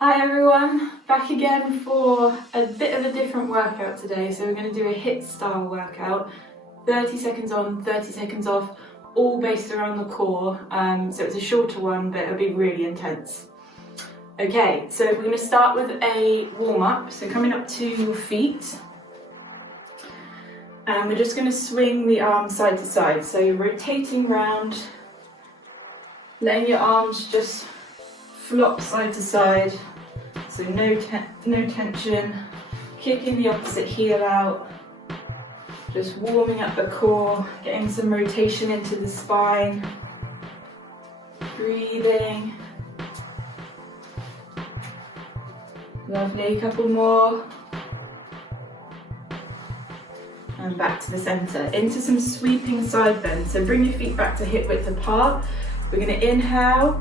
Hi everyone, back again for a bit of a different workout today. So we're going to do a HIIT style workout, 30 seconds on, 30 seconds off, all based around the core. So it's a shorter one, but it'll be really intense. Okay, so we're going to start with a warm up. So coming up to your feet, and we're just going to swing the arms side to side. So you're rotating round, letting your arms just flop side to side, so no tension, kicking the opposite heel out, just warming up the core, getting some rotation into the spine, breathing. Lovely, a couple more. And back to the centre, into some sweeping side bends. So bring your feet back to hip width apart. We're going to inhale.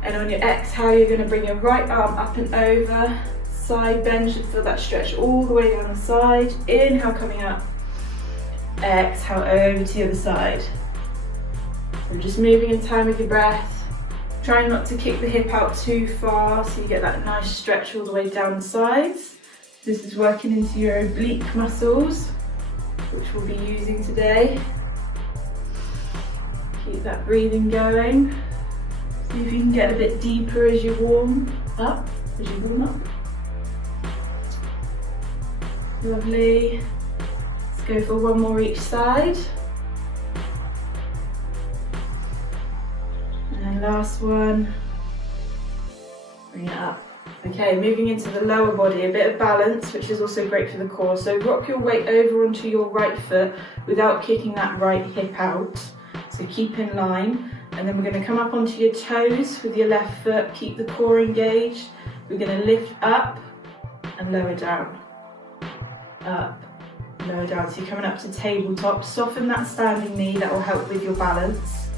And on your exhale, you're going to bring your right arm up and over, side bend, should feel that stretch all the way down the side. Inhale, coming up, exhale over to the other side. So just moving in time with your breath, trying not to kick the hip out too far so you get that nice stretch all the way down the sides. This is working into your oblique muscles, which we'll be using today. Keep that breathing going. See if you can get a bit deeper as you warm up. Lovely. Let's go for one more each side. And then last one. Bring it up. Okay, moving into the lower body, a bit of balance, which is also great for the core. So rock your weight over onto your right foot without kicking that right hip out. So keep in line. And then we're going to come up onto your toes with your left foot, keep the core engaged. We're going to lift up and lower down. Up, lower down. So you're coming up to tabletop. Soften that standing knee, that will help with your balance.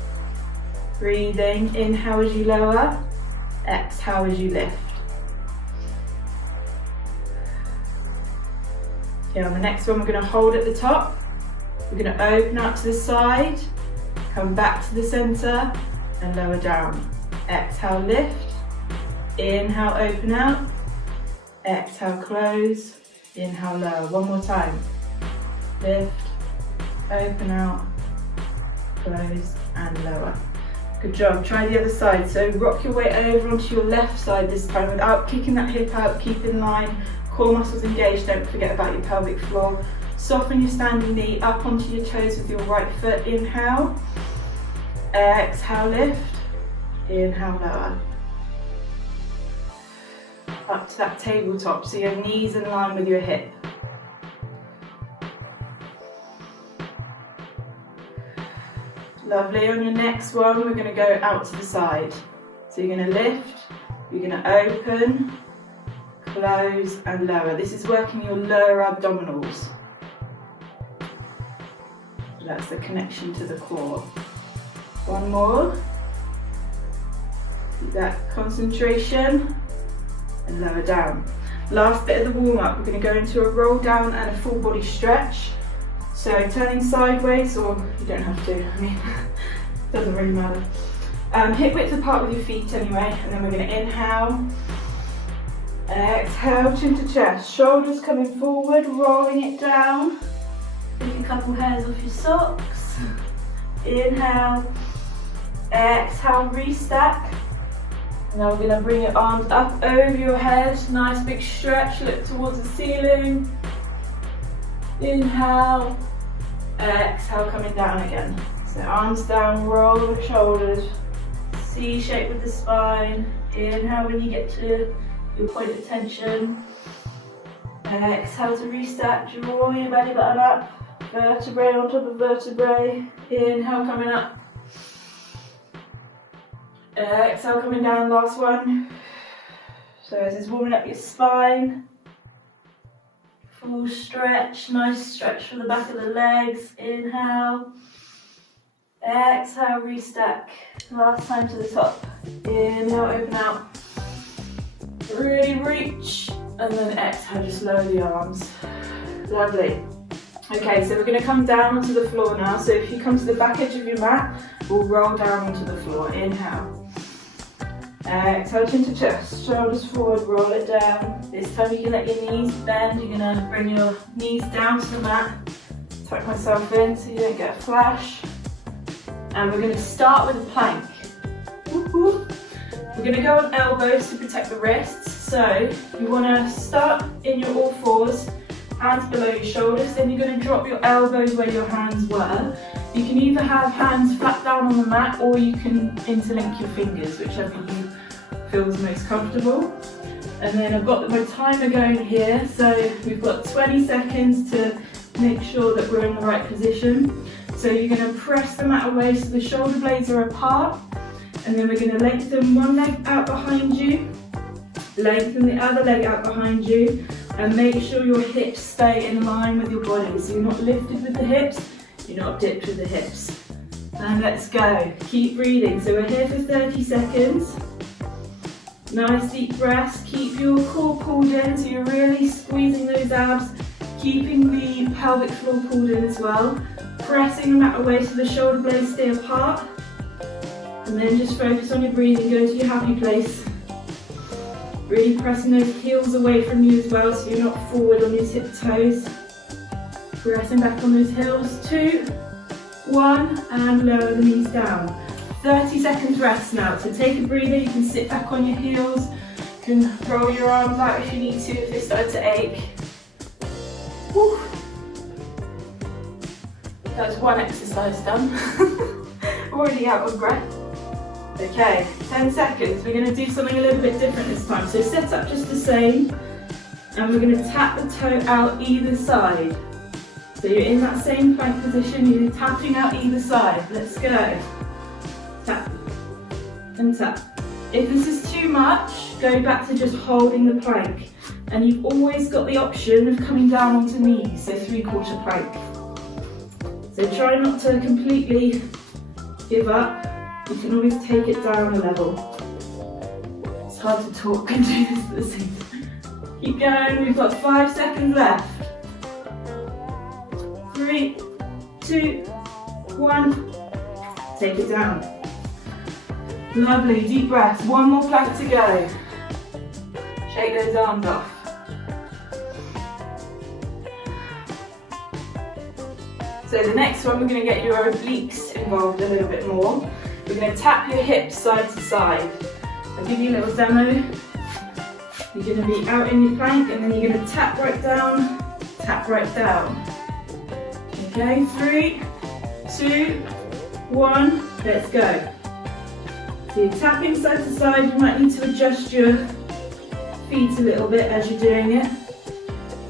Breathing, inhale as you lower, exhale as you lift. Okay, on the next one we're going to hold at the top. We're going to open up to the side. Come back to the centre and lower down. Exhale, lift. Inhale, open out. Exhale, close. Inhale, lower. One more time. Lift, open out, close and lower. Good job. Try the other side. So rock your weight over onto your left side this time without kicking that hip out. Keep in line. Core muscles engaged. Don't forget about your pelvic floor. Soften your standing knee up onto your toes with your right foot. Inhale. Exhale, lift. Inhale, lower. Up to that tabletop, so your knees in line with your hip. Lovely. On your next one, we're going to go out to the side. So you're going to lift, you're going to open, close and lower. This is working your lower abdominals. That's the connection to the core. One more. Keep that concentration and lower down. Last bit of the warm up, we're going to go into a roll down and a full body stretch. So turning sideways, or you don't have to, I mean, doesn't really matter. Hip width apart with your feet anyway, and then we're going to inhale. Exhale, chin to chest, shoulders coming forward, rolling it down. Take a couple hairs off your socks. Inhale, exhale, restack. Now we're going to bring your arms up over your head, nice big stretch, look towards the ceiling. Inhale, exhale, coming down again. So arms down, roll the shoulders, C shape with the spine. Inhale when you get to your point of tension. Exhale to restack, draw your belly button up. Vertebrae on top of vertebrae. Inhale, coming up. Exhale, coming down, last one. So this is warming up your spine. Full stretch, nice stretch for the back of the legs. Inhale. Exhale, restack. Last time to the top. Inhale, open out. Really reach. And then exhale, just lower the arms. Lovely. Okay, so we're going to come down onto the floor now. So if you come to the back edge of your mat, we'll roll down onto the floor. Inhale. Exhale, chin to chest, shoulders forward, roll it down. This time you can let your knees bend. You're gonna bring your knees down to the mat. Tuck myself in so you don't get a flash. And we're gonna start with a plank. We're gonna go on elbows to protect the wrists. So you wanna start in your all fours, hands below your shoulders, then you're gonna drop your elbows where your hands were. You can either have hands flat down on the mat or you can interlink your fingers, whichever you feels most comfortable. And then I've got my timer going here, so we've got 20 seconds to make sure that we're in the right position. So you're going to press the mat away so the shoulder blades are apart, and then we're going to lengthen one leg out behind you, lengthen the other leg out behind you, and make sure your hips stay in line with your body. So you're not lifted with the hips, you're not dipped with the hips. And let's go. Keep breathing. So we're here for 30 seconds. Nice deep breaths. Keep your core pulled in, so you're really squeezing those abs, keeping the pelvic floor pulled in as well. Pressing the mat away so the shoulder blades stay apart. And then just focus on your breathing, go to your happy place. Really pressing those heels away from you as well, so you're not forward on your tiptoes. Pressing back on those heels. 2, 1, and lower the knees down. 30 seconds rest now, so take a breather. You can sit back on your heels, you can roll your arms out if you need to, if they start to ache. Woo. That's one exercise done. Already out of breath. Okay, 10 seconds. We're going to do something a little bit different this time. So set up just the same, and we're going to tap the toe out either side. So you're in that same plank position, you're tapping out either side. Let's go. Tap and tap. If this is too much, go back to just holding the plank. And you've always got the option of coming down onto knees, so 3/4 plank. So try not to completely give up. You can always take it down a level. It's hard to talk and do this at the same time. Keep going, we've got 5 seconds left. 3, 2, 1. Take it down. Lovely, deep breaths. One more plank to go. Shake those arms off. So the next one, we're going to get your obliques involved a little bit more. We're going to tap your hips side to side. I'll give you a little demo. You're going to be out in your plank, and then you're going to tap right down, tap right down. Okay, 3, 2, 1, let's go. So you're tapping side to side. You might need to adjust your feet a little bit as you're doing it.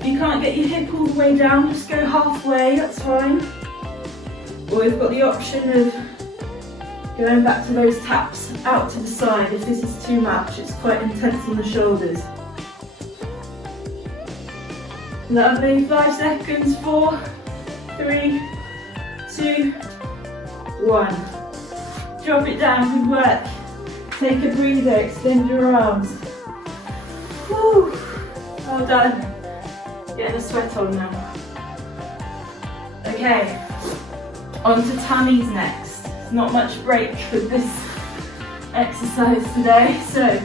If you can't get your hip all the way down, just go halfway, that's fine. Or we've got the option of going back to those taps out to the side if this is too much. It's quite intense on the shoulders. Lovely, 5 seconds, 4, 3, 2, 1. Drop it down, good work. Take a breather, extend your arms. Woo. Well done. Getting a sweat on now. Okay, on to tummies next. There's not much break with this exercise today. So,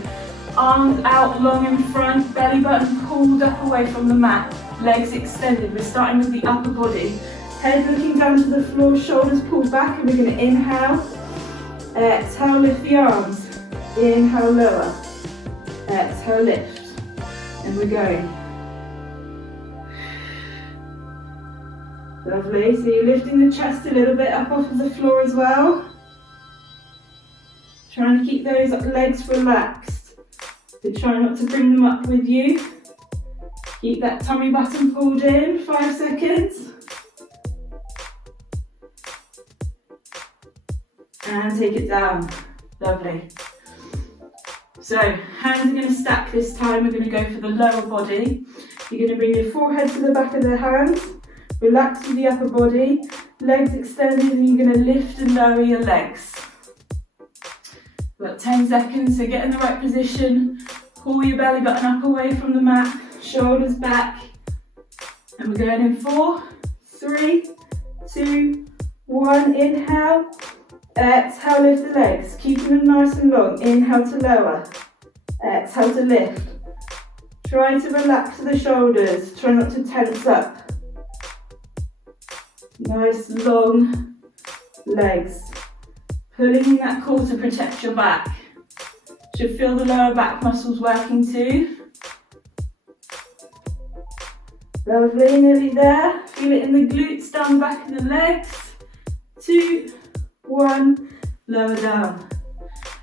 arms out long in front, belly button pulled up away from the mat, legs extended. We're starting with the upper body. Head looking down to the floor, shoulders pulled back, and we're going to inhale. Exhale, lift the arms. Inhale, lower. Exhale, lift. And we're going. Lovely, so you're lifting the chest a little bit up off of the floor as well. Trying to keep those legs relaxed. So try not to bring them up with you. Keep that tummy button pulled in, 5 seconds. And take it down. Lovely. So, hands are going to stack this time. We're going to go for the lower body. You're going to bring your forehead to the back of the hands. Relax with the upper body, legs extended, and you're going to lift and lower your legs. We've got 10 seconds, so get in the right position, pull your belly button up away from the mat, shoulders back, and we're going in 4, 3, 2, 1, inhale, Exhale, lift the legs, keeping them nice and long. Inhale to lower. Exhale to lift. Try to relax the shoulders, try not to tense up. Nice long legs. Pulling in that core to protect your back. Should feel the lower back muscles working too. Lovely, nearly there. Feel it in the glutes, down the back of the legs. 2, 1, lower down.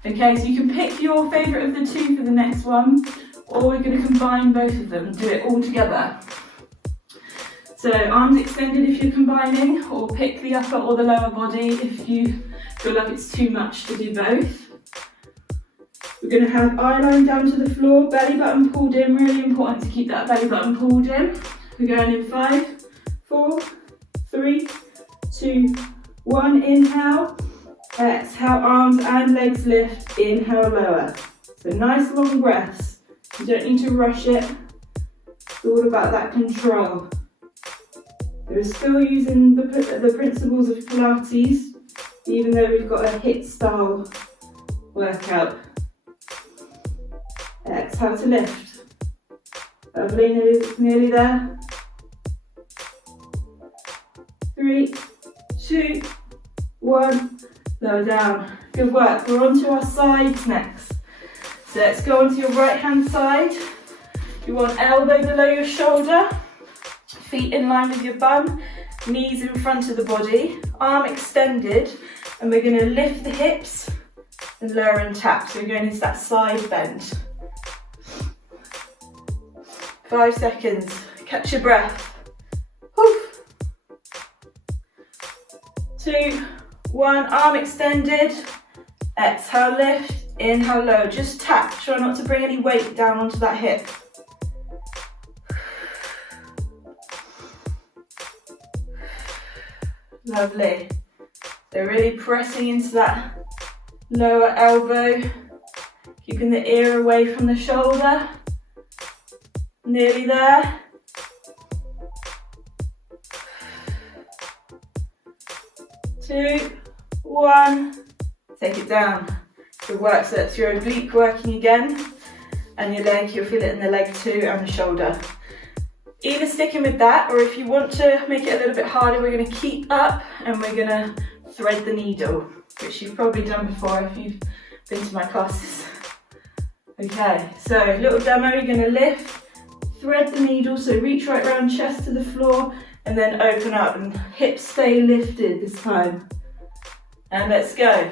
Okay, so you can pick your favourite of the two for the next one, or we're going to combine both of them, do it all together. So arms extended if you're combining, or pick the upper or the lower body if you feel like it's too much to do both. We're going to have eye line down to the floor, belly button pulled in, really important to keep that belly button pulled in. We're going in 5, 4, 3, 2, 1, inhale. Exhale, arms and legs lift, inhale, lower. So nice long breaths. You don't need to rush it. It's all about that control. We're still using the principles of Pilates, even though we've got a HIIT-style workout. Exhale to lift. Lovely, nearly there. 3, 2, 1, lower down. Good work. We're on to our sides next. So let's go onto your right hand side. You want elbow below your shoulder, feet in line with your bum, knees in front of the body, arm extended, and we're going to lift the hips and lower and tap. So we're going into that side bend. 5 seconds. Catch your breath. Whew. 2, 1, arm extended. Exhale, lift. Inhale, low. Just tap. Try not to bring any weight down onto that hip. Lovely. So really pressing into that lower elbow, keeping the ear away from the shoulder. Nearly there. 2, 1, take it down. Good work, so that's your oblique working again, and your leg, you'll feel it in the leg too, and the shoulder. Either sticking with that, or if you want to make it a little bit harder, we're going to keep up and we're going to thread the needle, which you've probably done before if you've been to my classes. Okay, so little demo, you're going to lift, thread the needle, so reach right round, chest to the floor, and then open up, and hips stay lifted this time. And let's go.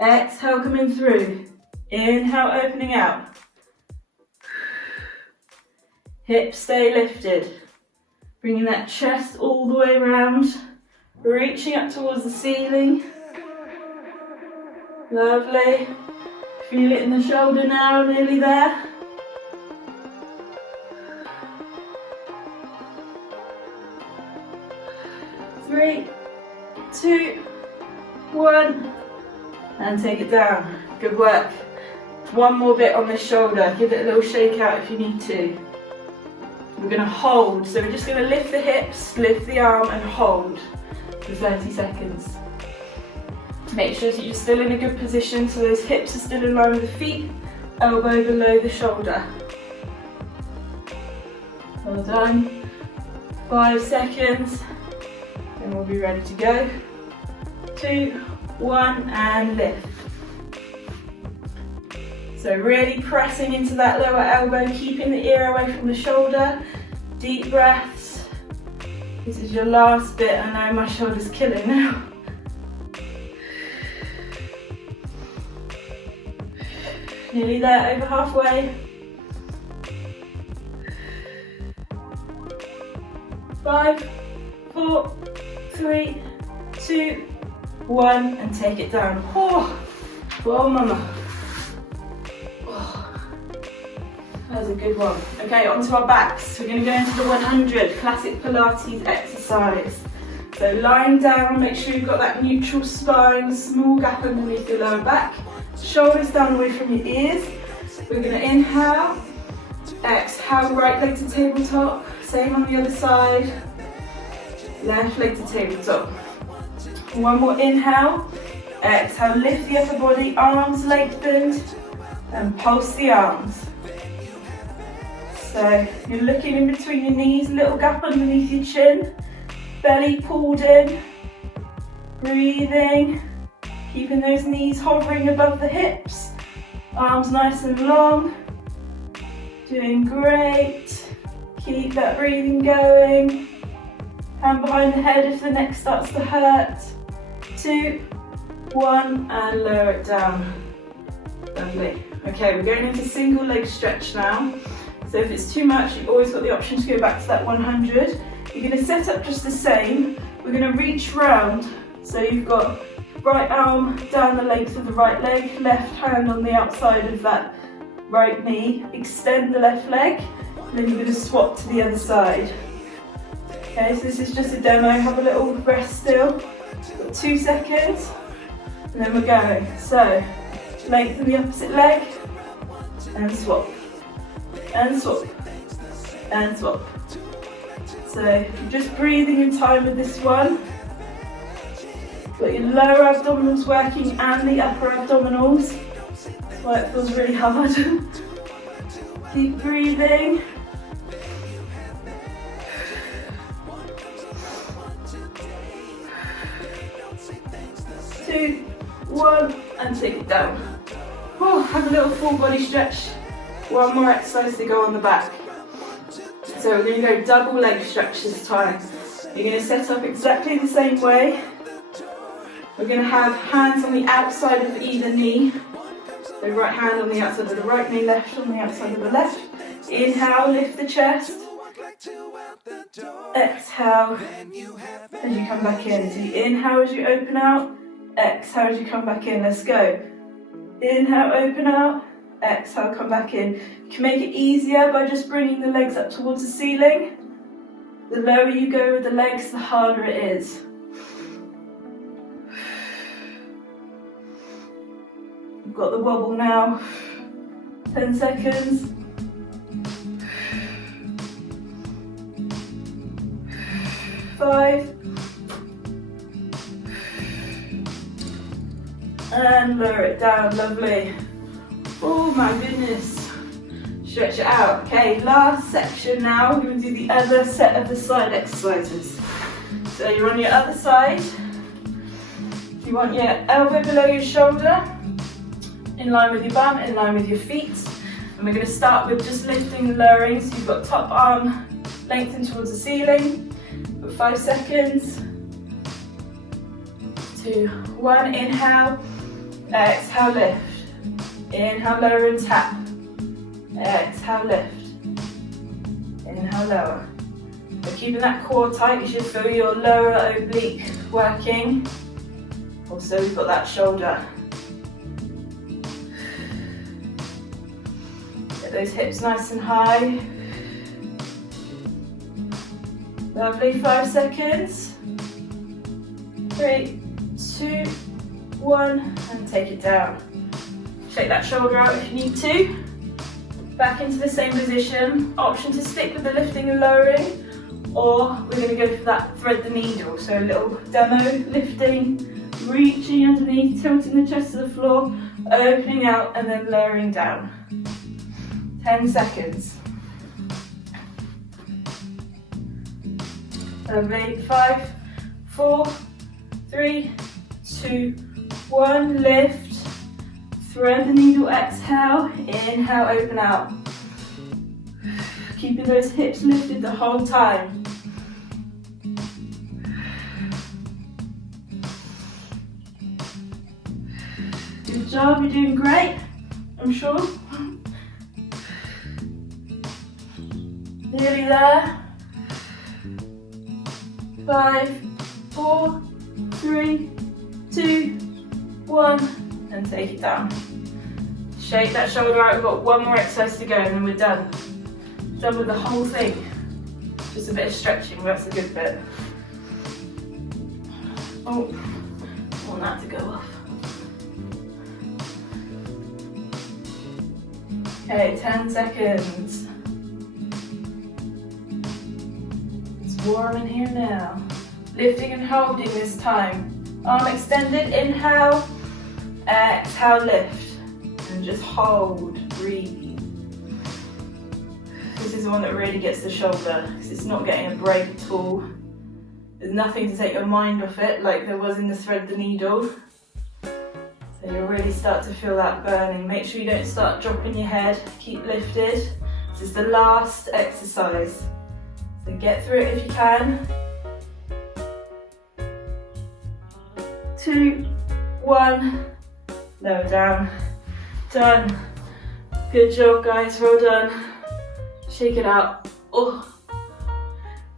Exhale, coming through. Inhale, opening out. Hips stay lifted. Bringing that chest all the way around. Reaching up towards the ceiling. Lovely. Feel it in the shoulder now, nearly there. Three, 2, 1. And take it down. Good work. One more bit on this shoulder. Give it a little shake out if you need to. We're going to hold. So we're just going to lift the hips, lift the arm and hold for 30 seconds. Make sure that you're still in a good position so those hips are still in line with the feet, elbow below the shoulder. Well done. 5 seconds and we'll be ready to go. 2, 1 and lift. So really pressing into that lower elbow, keeping the ear away from the shoulder. Deep breaths. This is your last bit. I know my shoulder's killing now. Nearly there, over halfway. 5, 4, 3, 2, 1, and take it down. Oh, mama. Oh, that was a good one. Okay, onto our backs. We're going to go into the 100 classic Pilates exercise. So lying down, make sure you've got that neutral spine, small gap underneath your lower back. Shoulders down away from your ears. We're going to inhale, exhale, right leg to tabletop. Same on the other side. Left leg to tabletop. One more inhale, Exhale, lift the upper body, arms lengthened, and pulse the arms. So you're looking in between your knees, little gap underneath your chin, belly pulled in, breathing, keeping those knees hovering above the hips, arms nice and long, doing great. Keep that breathing going. Hand behind the head if the neck starts to hurt. 2, 1, and lower it down. Lovely. Okay, we're going into single leg stretch now. So if it's too much, you've always got the option to go back to that 100. You're going to set up just the same. We're going to reach round. So you've got right arm down the length of the right leg, left hand on the outside of that right knee. Extend the left leg, and then you're going to swap to the other side. Okay, so this is just a demo. Have a little rest still. Got 2 seconds, and then we're going. So lengthen the opposite leg, and swap. And swap, and swap. So you're just breathing in time with this one. Got your lower abdominals working and the upper abdominals. That's why it feels really hard. Keep breathing. Two, 1, and take it down. Oh, have a little full body stretch. One more exercise to go on the back. So we're going to go double leg stretch this time. You're going to set up exactly the same way. We're going to have hands on the outside of either knee. So right hand on the outside of the right knee, left on the outside of the left. Inhale, lift the chest. Exhale as you come back in. So you inhale as you open out. Exhale as you come back in. Let's go. Inhale, open out. Exhale, come back in. You can make it easier by just bringing the legs up towards the ceiling. The lower you go with the legs, the harder it is. You've got the wobble now. 10 seconds. 5. And lower it down, lovely. Oh my goodness. Stretch it out. Okay, last section now. We're going to do the other set of the side exercises. So you're on your other side. You want your elbow below your shoulder, in line with your bum, in line with your feet. And we're going to start with just lifting and lowering. So you've got top arm lengthened towards the ceiling. For 5 seconds. 2, 1, inhale. Exhale, lift. Inhale, lower and tap. Exhale, lift. Inhale, lower. So keeping that core tight, you should feel your lower oblique working. Also, we've got that shoulder. Get those hips nice and high. Lovely, 5 seconds. 3, 2, 1, and take it down. Shake that shoulder out if you need to. Back into the same position. Option to stick with the lifting and lowering, or we're going to go for that thread the needle. So a little demo, lifting, reaching underneath, tilting the chest to the floor, opening out and then lowering down. 10 seconds. Lovely. 5, 4, 3, 2, 1. Lift. Thread the needle, exhale, inhale, open out. Keeping those hips lifted the whole time. Good job, you're doing great, I'm sure. Nearly there. 5, 4, 3, 2, 1. And take it down. Shake that shoulder out. We've got one more exercise to go and then we're done. Done with the whole thing. Just a bit of stretching, that's a good bit. Oh, I want that to go off. Okay, 10 seconds. It's warm in here now. Lifting and holding this time. Arm extended, inhale, exhale, lift, and just hold, breathe. This is the one that really gets the shoulder, because it's not getting a break at all. There's nothing to take your mind off it, like there was in the thread the needle. So you'll really start to feel that burning. Make sure you don't start dropping your head, keep lifted. This is the last exercise. So get through it if you can. 2, 1, lower down, done. Good job guys, well done. Shake it out. Oh.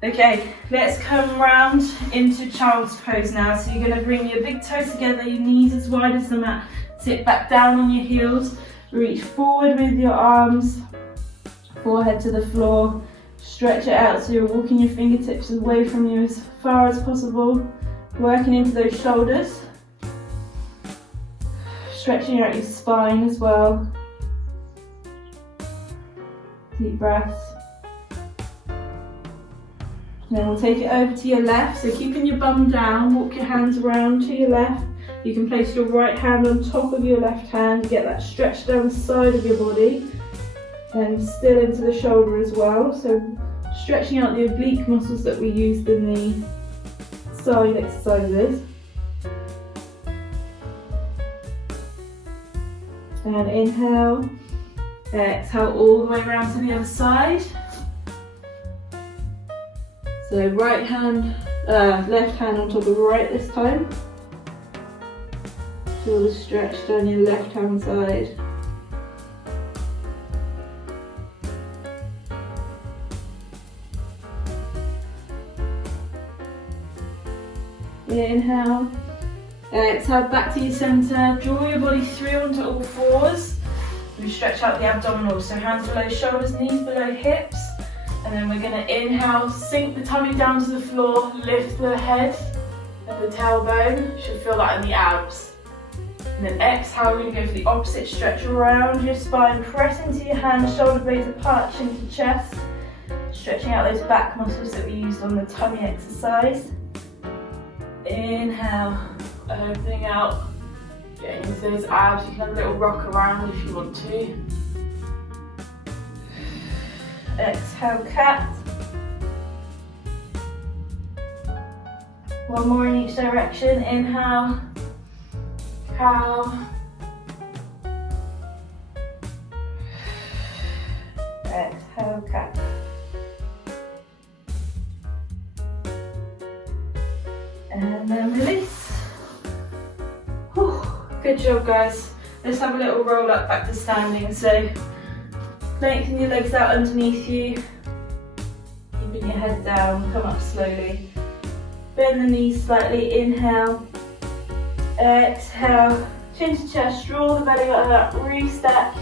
Okay, let's come round into child's pose now. So you're going to bring your big toes together, your knees as wide as the mat. Sit back down on your heels, reach forward with your arms, forehead to the floor. Stretch it out so you're walking your fingertips away from you as far as possible. Working into those shoulders. Stretching out your spine as well. Deep breaths. And then we'll take it over to your left. So keeping your bum down, walk your hands around to your left. You can place your right hand on top of your left hand. Get that stretch down the side of your body. And still into the shoulder as well. So stretching out the oblique muscles that we used in the side exercises. And inhale, exhale all the way around to the other side. So right hand, left hand on top of right this time. Feel the stretch down your left hand side. Inhale, exhale back to your centre, draw your body through onto all fours. We stretch out the abdominals, so hands below shoulders, knees below hips. And then we're going to inhale, sink the tummy down to the floor, lift the head and the tailbone. You should feel that in the abs. And then exhale, we're going to go for the opposite, stretch around your spine, press into your hands, shoulder blades apart, chin to chest. Stretching out those back muscles that we used on the tummy exercise. Inhale, opening out, getting into those abs. You can have a little rock around if you want to. Exhale, cat. One more in each direction. Inhale, cow. Exhale, cat. And then release. Whew. Good job guys. Let's have a little roll up back to standing. So lengthen your legs out underneath you. Keeping your head down, come up slowly. Bend the knees slightly, inhale. Exhale, chin to chest, draw the belly button up, restack.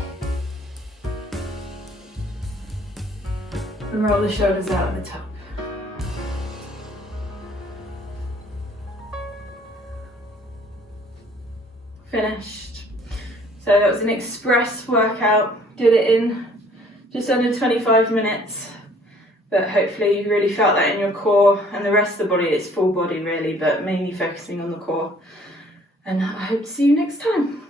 And roll the shoulders out at the top. Finished. So that was an express workout. Did it in just under 25 minutes. But hopefully you really felt that in your core and the rest of the body. It's full body really, but mainly focusing on the core. And I hope to see you next time.